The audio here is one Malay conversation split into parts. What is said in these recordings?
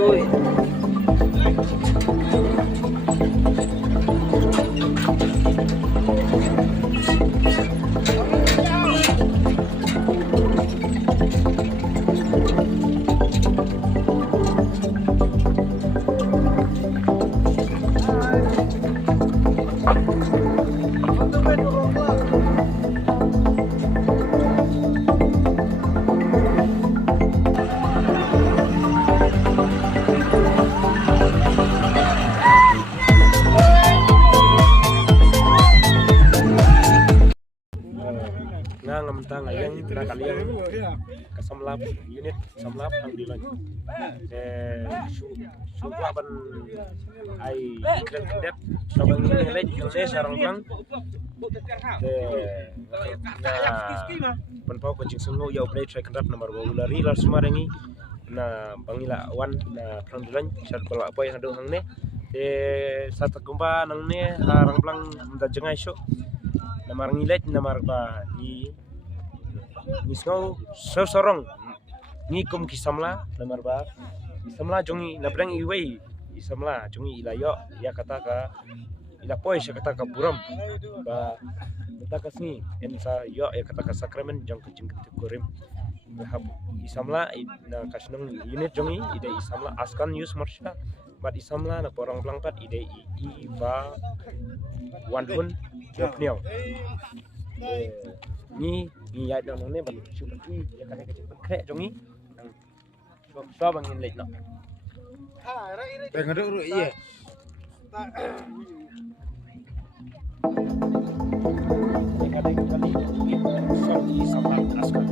Ui. Ngam tang ayang na kaliang kasamlap unit samlap ang dilan suwa ban ai kredit sabang nilai jilne sarang bang na penpau kucing sungu yau play track rap nomor lari lar sumarengi na bangila wan na prang dilan sat bala apa yang ada hang ne sat kumba nang ne harang blang da jengai so namar ngilet namar ba ni snow sorong ni kum kisamla namar ba isamla jongi nabrang iwei isamla jongi ilayo ya kata ka ila poi sya kata ka buram ba kata ka sni ensa yo ya kata ka sakramen jong ke kurim hab isamla na kasnung unit jongi ide isamla Ascanius Marshra bat isamla na porang blangpat ide I Evawanhun Iawphniaw ni ya dong ne ban chuki ya kata kecil krek jongi so bangin lek no pengen ru iya kali shong sama askan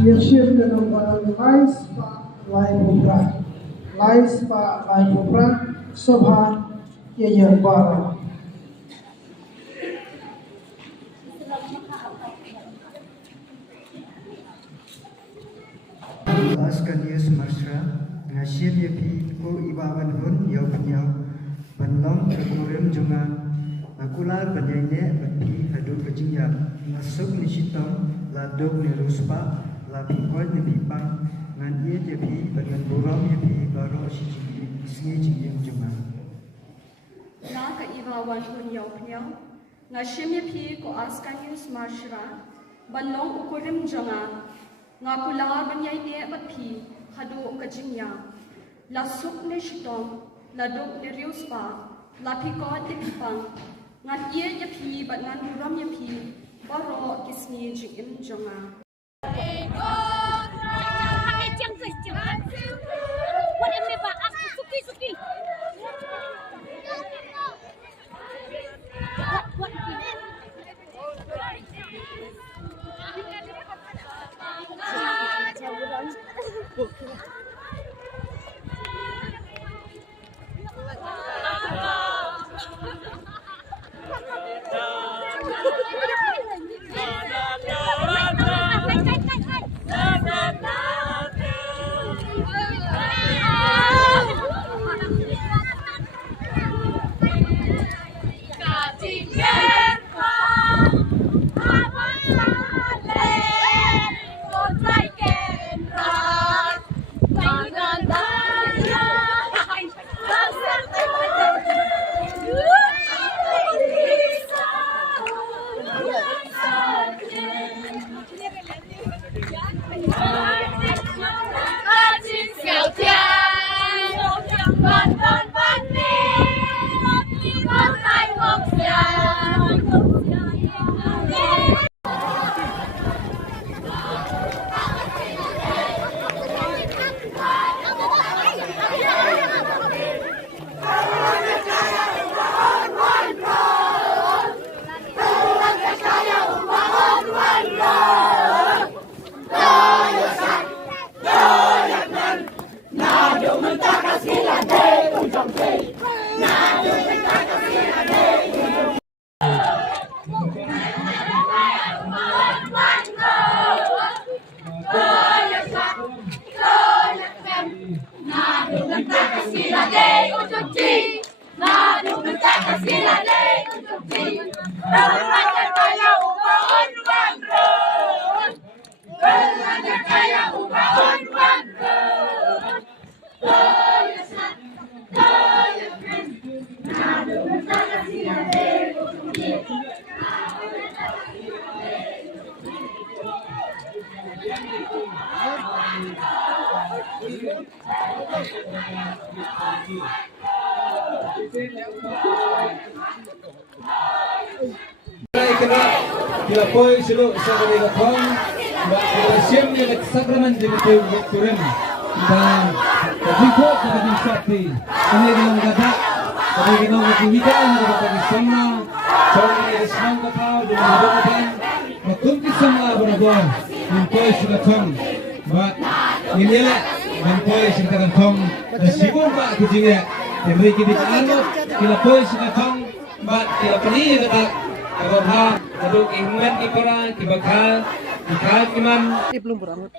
Leadership ke nombor Lais Pak Lai Bupra, Lais Pak Lai Bupra, Sobha Yayarbara. I Ascanius Marshra, I Evawanhun Iawphniaw, Banlong ke kurim jungan, akular banyaknya bagi hadu kejingnya, masuk ni sitong, laduk ni ruspa, lapikoi ni bipang, ngan ia jadi dengan burung jadi baru singi jing jungan. I Evawanhun Iawphniaw, I Ascanius Marshra, Banlong kurim jungan, ngakular banyaknya bagi hadu kejingnya, lasuk ni sitong, laduk ni ruspa, lapikoi ni bipang, ngan ia jadi dengan burung jadi baru singi jing jungan. Kita poi selo sebagai kawan, bersiap dengan sakramen dengan kurim dan jingkot dengan sakti. Ini dengan kata, ini dengan ketikan dengan bersama, shong dengan kapal dengan doakan, matumpi sama berdoa. Mempoi sudah shong, mak ini lah mempoi sudah shong. Dan sibuk mak kujingnya, memberi kita anut, kita poi sudah shong, mak kita peni kata. Kalau ha, kalau ingin kipara, kibakal, kikal kiman. Belum berangat.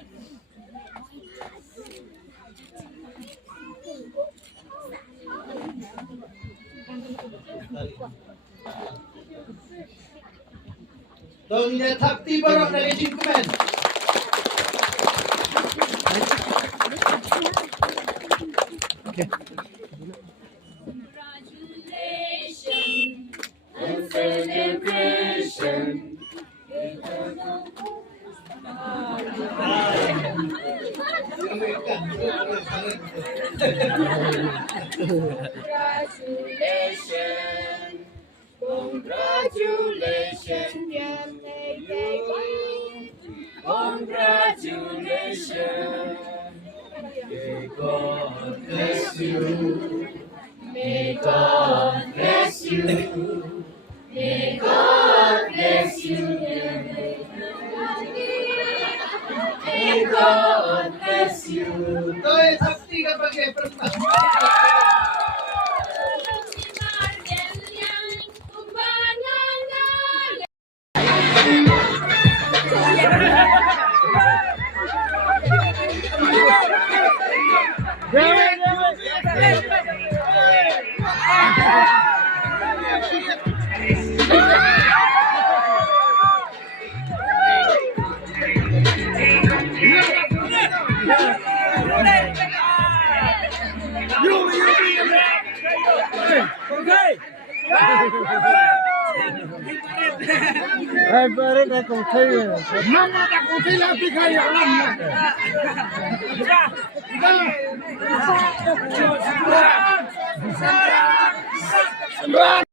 Tongnya takti barang dari jingkumen. Okay. Celebration. Congratulations, congratulations. May God bless you. May God bless you. May God bless you. May God bless you. Toy sakti kapag Hai beri dah kau thấy. Mana dah kau thấy lagi kaya orang.